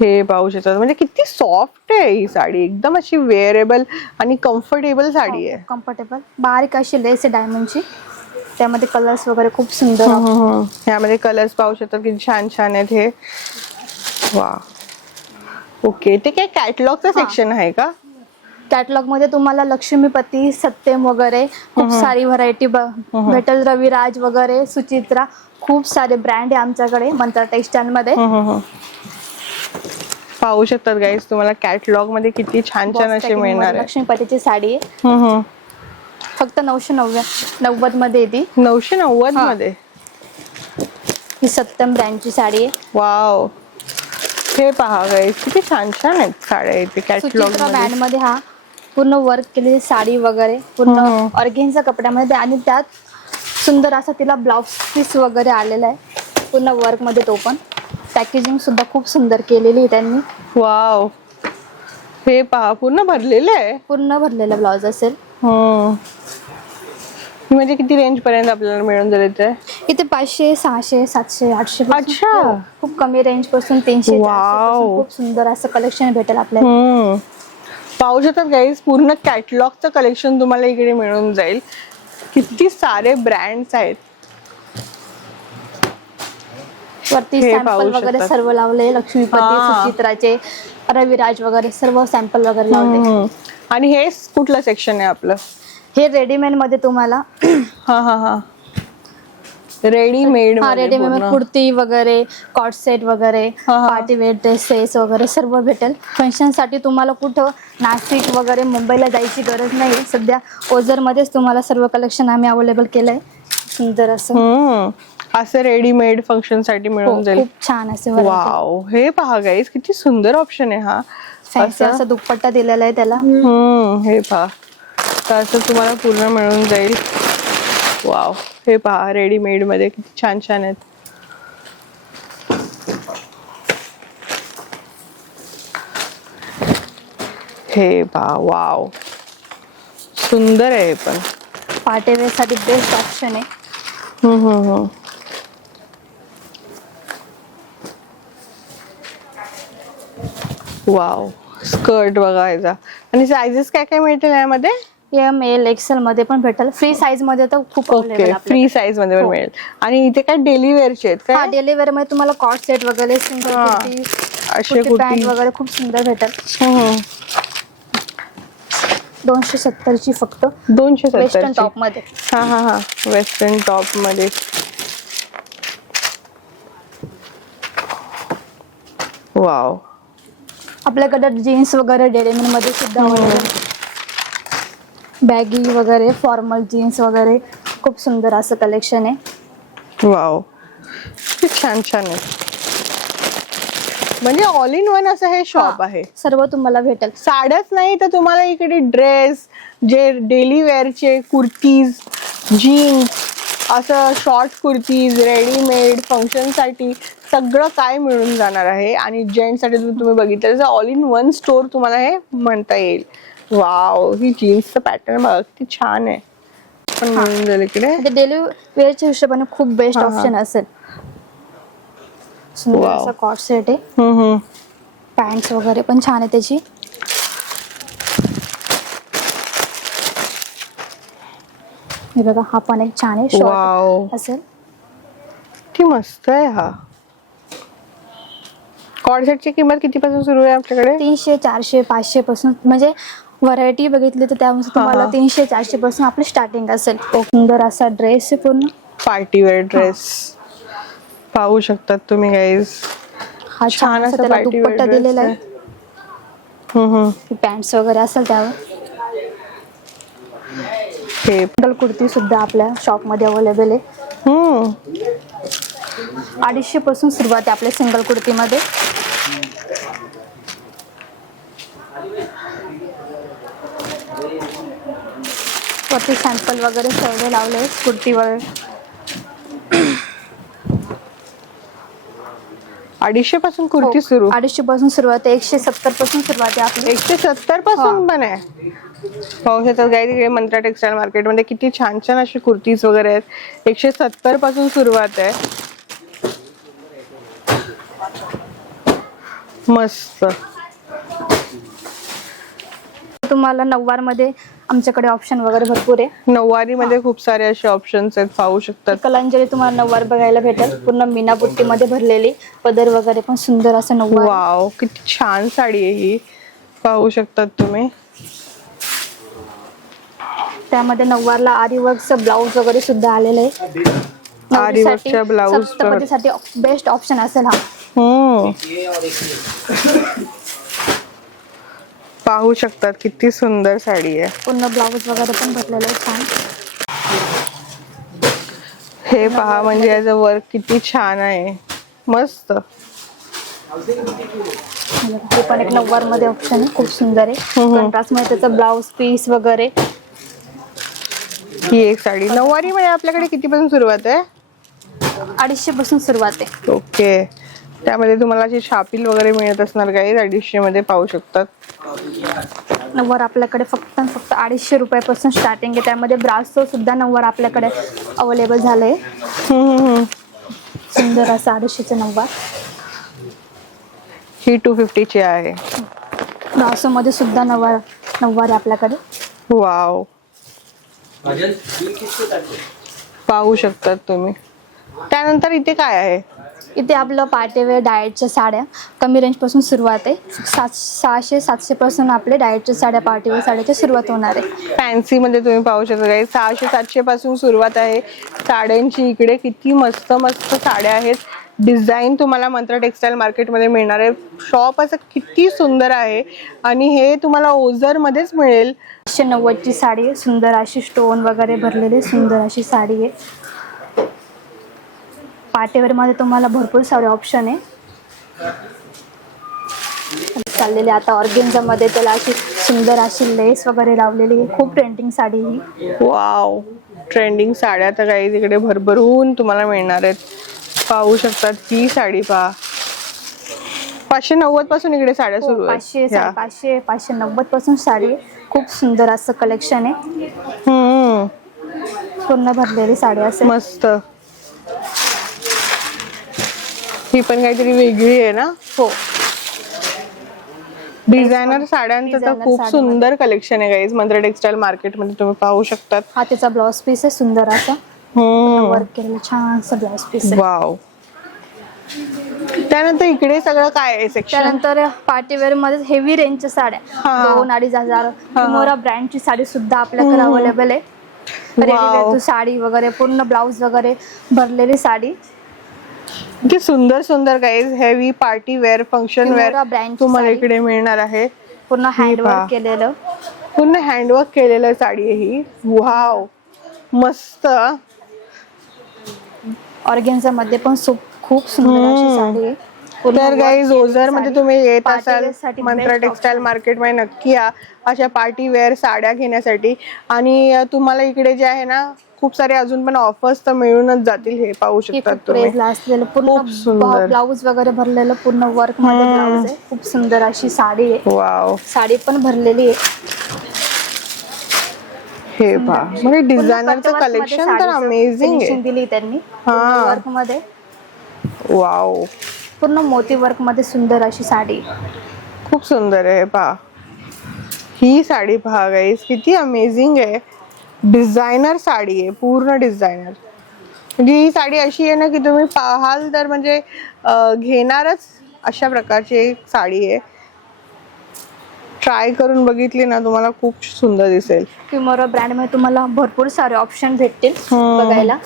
हे पाहू शकतात, म्हणजे किती सॉफ्ट आहे ही साडी. एकदम अशी वेअरेबल आणि कम्फर्टेबल साडी आहे. कम्फर्टेबल. बारीक अशी लेस आहे डायमंडची. त्यामध्ये कलर्स वगैरे खूप सुंदर. ह्यामध्ये कलर्स पाहू शकतात किती छान छान आहेत हे. वा, ओके. ते काय कॅटलॉगचं सेक्शन आहे का? कॅटलॉग मध्ये तुम्हाला लक्ष्मीपती, सत्यम वगैरे खूप सारी व्हरायटी भेटेल. रविराज वगैरे, सुचित्रा, खूप सारे ब्रँड आहे आमच्याकडे मंत्रा टेक्सटाईल मध्ये. पाहू शकतात गाईज, तुम्हाला कॅटलॉग मध्ये किती छान छान असे मिळणार आहे. लक्ष्मीपतीची साडी आहे. फक्त 990 मध्ये येते. 990 मध्ये. ही सत्यम ब्रँडची साडी आहे. वाव, हे पहा गाईज, किती छान छान आहेत साड्या इथे कॅटलॉग सुचित्रा ब्रँड मध्ये. हा पूर्ण वर्क केलेली साडी वगैरे, पूर्ण ऑर्गेन्झा कपड्यामध्ये. आणि त्यात सुंदर असा तिला ब्लाउज पीस वगैरे आलेला आहे पूर्ण वर्क मध्ये. तो पण पॅकेजिंग सुद्धा खूप सुंदर केलेली आहे त्यांनी. वाव, हे पहा पूर्ण भरलेलं आहे. पूर्ण भरलेला ब्लाउज असेल. म्हणजे किती रेंज पर्यंत आपल्याला मिळून जाईल इथे? इथे 500, 600, 700, 800. अच्छा. खूप कमी रेंज पासून 300, 400 पासून खूप सुंदर असं कलेक्शन भेटेल आपल्याला. पाहू शकतात गाईज, पूर्ण कॅटलॉगचं कलेक्शन तुम्हाला इकडे मिळून जाईल. किती सारे ब्रँड्स आहेत. वरती हे सॅम्पल पाहू वगैरे शकतात. सर्व लावले, लक्ष्मीपती, हा. सुचित्राचे, रविराज वगैरे सर्व सॅम्पल वगैरे लावले. आणि हे कुठलं सेक्शन आहे आपलं? हे रेडीमेड मध्ये तुम्हाला हा हा हा, रेडीमेड हा रेडीमेड कुर्ती वगैरे, कॉट सेट वगैरे, हा, हा. पार्टी वेअर ड्रेसेस वगैरे सर्व भेटेल. फंक्शन साठी तुम्हाला कुठं नाशिक वगैरे मुंबईला जायची गरज नाही. सध्या ओझर मध्येच तुम्हाला सर्व कलेक्शन आम्ही अवेलेबल केलंय. सुंदर असं असं रेडीमेड फंक्शन साठी हो, मिळून जाईल. खूप छान असे variety. वाव, हे पहा गाईस, किती सुंदर ऑप्शन आहे हा. फॅन्सी असा दुपट्टा दिलेला आहे त्याला. हे पहा, तर असं तुम्हाला पूर्ण मिळून जाईल. वाव, हे पहा रेडीमेड मध्ये किती छान छान आहेत. हे पहा, वाव, सुंदर आहे हे पण. पार्टी वेअर साठी बेस्ट ऑप्शन आहे. वाव, स्कर्ट बघा याचा. आणि सायझेस काय काय मिळतील यामध्ये? एम एल एक्सेल मध्ये पण भेटेल. फ्री साईज मध्ये तर खूप ओके, अवेलेबल फ्री साईज मध्ये पण मिळेल. आणि इथे काय डेली वेअरचे आहेत हा काय? डेली वेअर मध्ये तुम्हाला कॉट सेट वगैरे, सिंगल हा. कुर्ती, असे कुर्ती पॅन्ट कुर्ती. वगैरे खूप सुंदर भेटेल. 270 ची फक्त 270 वेस्टर्न टॉप मध्ये. हा हा हा, वेस्टर्न टॉप मध्ये. वाव, आपल्याकडे जीन्स वगैरे डेनिम मध्ये सुद्धा अवेलेबल. बॅगी वगैरे, फॉर्मल जीन्स वगैरे खूप सुंदर असं कलेक्शन आहे. वाव, किती छान छान आहे. म्हणजे ऑल इन वन असं हे शॉप आहे. सर्व तुम्हाला भेटेल. साड्याच नाही तर तुम्हाला इकडे ड्रेस, जे डेली वेअरचे कुर्तीज, जीन्स, असं शॉर्ट कुर्तीज, रेडीमेड फंक्शनसाठी सगळं काय मिळून जाणार आहे. आणि जेंट्ससाठी जर तुम्ही बघितलं तर ऑल इन वन स्टोर तुम्हाला हे म्हणता येईल. वाव, ही जीन्सचं पॅटर्न बघा किती छान आहे. पण मिळून जाईल इकडे. डेली वेअरच्या हिशोबाने खूप बेस्ट ऑप्शन असेल. सुंदर Wow. असा कॉट सेट आहे. पॅन्ट्स वगैरे पण छान आहे त्याची. हे बघा, हा पण एक छान आहे, वाव, शॉर्ट असेल. किती मस्त आहे हा. कॉर्ड सेटची किंमत कितीपासून सुरू आहे आपल्याकडे? 300, 400, 500 पासून, म्हणजे व्हरायटी बघितली तर त्यानुसार तुम्हाला 300, 400 पासून आपली स्टार्टिंग असेल. सुंदर असा ड्रेस आहे पूर्ण. पार्टी वेअर ड्रेस पाहू शकतात तुम्ही गाईज. हा छान असा त्याला दुपट्टा दिलेला आहे. पॅन्ट्स वगैरे असेल त्यावर. हे सिंगल कुर्ती सुद्धा आपल्या शॉप मध्ये अवेलेबल आहे. 250 पासून सुरुवात आहे आपल्या सिंगल कुर्तीमध्ये. वरती सॅम्पल वगैरे सर्व लावले कुर्तीवर. 250 पासून कुर्ती सुरू. 250 पासून सुरुवात आहे. 170 पासून सुरुवात आहे आपली. 170 पासून पण आहे. पाहू शकतात गाईज, इकडे मंत्रा टेक्सटाईल मार्केट मध्ये किती छान छान अशी कुर्तीज वगैरे आहेत. 170 पासून सुरुवात आहे. मस्त. तुम्हाला नऊवार मध्ये आमच्याकडे ऑप्शन वगैरे भरपूर आहे. नऊवारी मध्ये खूप सारे असे ऑप्शन्स आहेत, पाहू शकतात. कलांजली तुम्हाला नऊवार बघायला भेटेल. पूर्ण मीना बुट्टी मध्ये भरलेली, पदर वगैरे पण सुंदर असं नऊवार. वाव, किती छान साडी आहे ही, पाहू शकतात तुम्ही. त्यामध्ये नऊवारला आरी वर्कचं ब्लाऊज वगैरे सुद्धा आलेलं आहे. आरी वर्कच्या ब्लाऊज सप्तपदीसाठी बेस्ट ऑप्शन असेल हा. पाहू शकतात किती सुंदर साडी आहे. पूर्ण ब्लाऊज वगैरे पण भरलेलं आहे छान. हे पहा, म्हणजे याचं वर्क किती छान आहे, मस्त. हे पण एक नऊवार मध्ये ऑप्शन आहे, खूप सुंदर आहे. कंट्रास्ट मध्ये त्याचं ब्लाऊज पीस वगैरे. ही एक साडी नऊवारी मध्ये आपल्याकडे कितीपासून सुरुवात आहे? 250 पासून सुरुवात आहे. ओके, त्यामध्ये तुम्हाला अशी छापील वगैरे मिळत असणार काही 250 मध्ये, पाहू शकतात. नऊवार आपल्याकडे फक्त 250 रुपयापासून स्टार्टिंग आहे. त्यामध्ये ब्रासो सुद्धा नऊवार आपल्याकडे अवेलेबल झालंय. सुंदर असं 250चं नऊवार. ही 250 ची आहे. ब्रासो मध्ये सुद्धा नऊवार आहे आपल्याकडे. वाव, पाहू शकतात तुम्ही. त्यानंतर इथे काय आहे? इथे आपलं पार्टीवेअर डाएटच्या साड्या कमी रेंजपासून सुरुवात आहे. 600-700 पासून आपले डाएटच्या साड्या पार्टीवेअर साड्याची सुरुवात होणार आहे. फॅन्सी मध्ये तुम्ही पाहू शकता काही 600-700 पासून सुरुवात आहे साड्यांची. इकडे किती मस्त मस्त साड्या आहेत. डिझाईन तुम्हाला मंत्रा टेक्सटाईल मार्केटमध्ये मिळणार आहे. शॉप असं किती सुंदर आहे आणि हे तुम्हाला ओझर मध्येच मिळेल. 190ची साडी आहे, सुंदर अशी स्टोन वगैरे भरलेली सुंदर अशी साडी आहे. पार्टीवेअर मध्ये तुम्हाला भरपूर सारे ऑप्शन आहे. चाललेले आता ऑर्गेन्झा मध्ये त्याला अशी सुंदर अशी लेस वगैरे लावलेली आहे. खूप ट्रेंडिंग साडी ही. वाव, ट्रेंडिंग साड्या तर काही तिकडे भरभरून तुम्हाला मिळणार आहेत. पाहू शकतात ही साडी पहा. 590 पासून इकडे साड्या सुरू आहेत. 500, 500, 590 पासून साडी आहे. खूप सुंदर असं कलेक्शन आहे. पूर्ण भरलेली साडी असेल. मस्त. ही पण काहीतरी वेगळी आहे ना. हो, डिझायनर साड्यांचं तर खूप सुंदर कलेक्शन आहे गाईज मंत्रा टेक्सटाईल मार्केट मध्ये तुम्ही पाहू शकतात. हा त्याचा ब्लाउज पीस आहे सुंदर असा वर्क केलेलं छानसं ब्लाउज पीस आहे. वाव. त्यानंतर इकडे सगळं काय आहे सेक्शन? त्यानंतर पार्टीवेअर मध्ये हेवी रेंजच्या साड्या 2-2,500 मोरा ब्रँडची साडी सुद्धा आपल्याकडे अवेलेबल आहे. रेडीमेड साडी वगैरे पूर्ण ब्लाउज वगैरे भरलेली साडी. किती सुंदर सुंदर guys heavy party wear function wear तुम्हाला इकडे मिळणार आहे. पूर्ण हँडवर्क केलेलं, पूर्ण हँडवर्क केलेलं साडी आहे ही. वाव, मस्त. ऑर्गेन्झा मध्ये पण खूप सुंदर अशी साडी आहे. तर गाईज ओझर मध्ये तुम्ही येत असाल मंत्रा टेक्सटाईल मार्केट मध्ये नक्की या अशा पार्टी वेअर साड्या घेण्यासाठी. आणि तुम्हाला इकडे जे आहे ना खूप सारे अजून पण ऑफर्स तर मिळूनच जातील. हे पाहू शकतात तुम्ही. असलेलं पूर्ण ब्लाउज वगैरे भरलेलं पूर्ण वर्क मध्ये ब्लाउज आहे. खूप सुंदर अशी साडी आहे. वाव, साडी पण भरलेली आहे. हे पहा, म्हणजे डिझायनरचं कलेक्शन तर अमेझिंग आहे. दिली त्यांनी वर्क मध्ये. वाव, पूर्ण मोती वर्क मध्ये सुंदर अशी साडी. खूप सुंदर आहे. पहा ही साडी पहा गाईस, किती अमेझिंग आहे. डिझायनर साडी आहे, पूर्ण डिझायनर. म्हणजे ही साडी अशी आहे ना की तुम्ही पाहाल तर म्हणजे घेणारच अशा प्रकारची एक साडी आहे. ट्राय करून बघितली ना तुम्हाला खूप सुंदर दिसेल. किमोरा ब्रँड मध्ये तुम्हाला भरपूर सारे ऑप्शन भेटतील बघायला.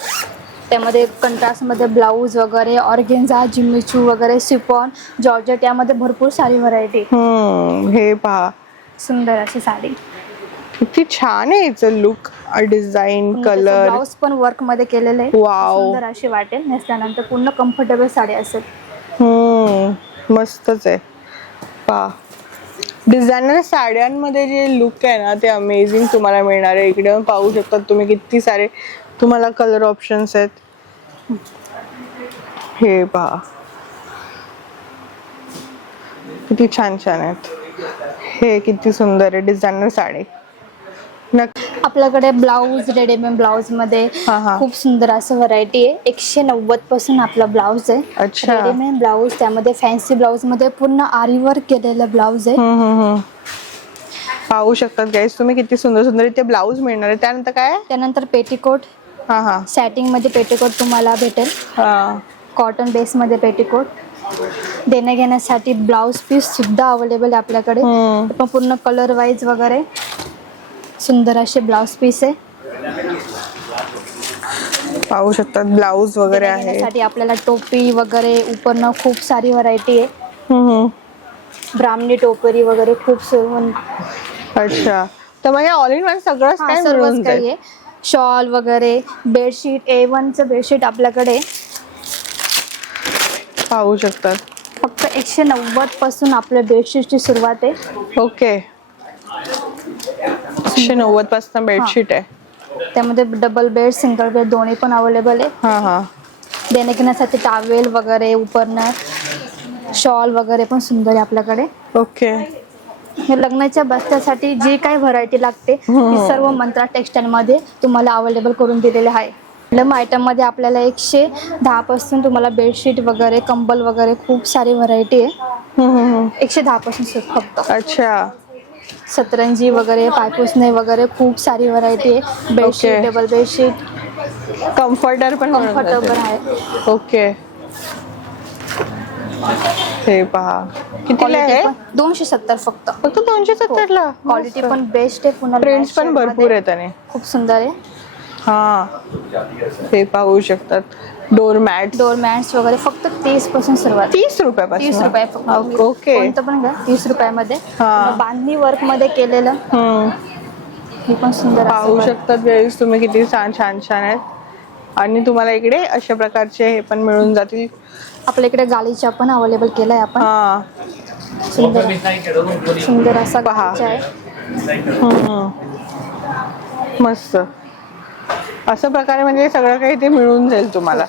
त्यामध्ये कंट्रास्ट मध्ये ब्लाऊज वगैरे, ऑर्गेन्झा, जिम्मिचू वगैरे, सिफॉन, जॉर्जेट यामध्ये भरपूर सारी व्हरायटी. हे पहा, सुंदर अशी साडी. किती छान आहे याचं लुक, डिझाईन, कलर. ब्लाऊज पण वर्क मध्ये केलेलं आहे. सुंदर अशी वाटेल नेसल्यानंतर. पूर्ण कम्फर्टेबल साडी असेल. मस्तच आहे. पहा डिझायनर साड्यांमध्ये जे लुक आहे ना ते अमेझिंग तुम्हाला मिळणार आहे. इकडे पाहू शकतात तुम्ही किती सारे तुम्हाला कलर ऑप्शन्स आहेत. हे पहा किती छान छान आहेत. हे किती सुंदर आहे डिझायनर साडी. आपल्याकडे ब्लाऊज, रेडीमेड ब्लाऊज मध्ये खूप सुंदर असं व्हरायटी आहे. 190 पासून आपला ब्लाऊज आहे. रेडीमेड ब्लाऊज, त्यामध्ये फॅन्सी ब्लाऊज मध्ये पूर्ण आरी वर्क केलेलं ब्लाऊज आहे. पाहू शकतात गाईस तुम्ही किती सुंदर सुंदर इथे ब्लाऊज मिळणार आहे. त्यानंतर काय? त्यानंतर पेटीकोट. सॅटिंग मध्ये पेटीकोट तुम्हाला भेटेल. कॉटन बेस मध्ये पेटीकोट. देण्या घेण्यासाठी ब्लाऊज पीस सुद्धा अवेलेबल आहे आपल्याकडे. पण पूर्ण कलर वाईज वगैरे सुंदर असे ब्लाऊज पीस आहे. पाहू शकतात ब्लाऊज वगैरे आहे. आपल्याला टोपी वगैरे उपरनं खूप सारी व्हरायटी आहे. ब्राह्मणी टोपरी वगैरे खूप सुंदर. अच्छा, तर म्हणजे ऑल इन वन सगळंच काय मिळून जाईल. शॉल वगैरे, बेडशीट, A1 चं बेडशीट आपल्याकडे पाहू शकतात. फक्त 190 पासून आपल्या बेडशीटची सुरुवात आहे. ओके, 190 पासून बेडशीट आहे. त्यामध्ये डबल बेड, सिंगल बेड दोन्ही पण अवेलेबल आहे. देण्या घेण्यासाठी टावेल वगैरे, उपरनं शॉल वगैरे पण सुंदर आहे आपल्याकडे. ओके, हे लग्नाच्या बस्त्यासाठी जी काही व्हरायटी लागते ती सर्व मंत्रा टेक्सटाईल मध्ये तुम्हाला अवेलेबल करून दिलेले आहे. आयटम मध्ये आपल्याला 110 पासून तुम्हाला बेडशीट वगैरे, कंबल वगैरे खूप सारी व्हरायटी आहे. 110 पासून फक्त. अच्छा, सतरंजी वगैरे, पायपुसणे वगैरे खूप सारी व्हरायटी आहे. बेडशीट, डबल बेडशीट, कम्फर्टेबल आहे. ओके, हे पहा कितीला आहे? 270 फक्त. फक्त 270 ला. क्वालिटी पण बेस्ट आहे. पुन्हा प्रिंट्स पण light भरपूर shade आहेत आणि मध्ये खूप सुंदर आहे. हा हे पाहू शकतात. डोर मॅट मॅट्स वगैरे फक्त 30 पासून सुरुवात. 30 रुपयापासून. 30 रुपये फक्त. ओके. कोणतं पण घ्या 30 रुपयामध्ये. हा. पुन्हा बांधणी वर्क मध्ये केलेलं हे पण सुंदर असं पाहू work. शकतात गाईस तुम्ही किती छान छान छान आहेत. आणि तुम्हाला इकडे अशा प्रकारचे हे पण मिळून जातील. आपल्या इकडे गालीचा पण अवेलेबल केलाय आपण. हा सुंदर सुंदर असा पहा. गालीचा आहे. मस्त. असं प्रकारे म्हणजे सगळं काही ते मिळून जाईल तुम्हाला.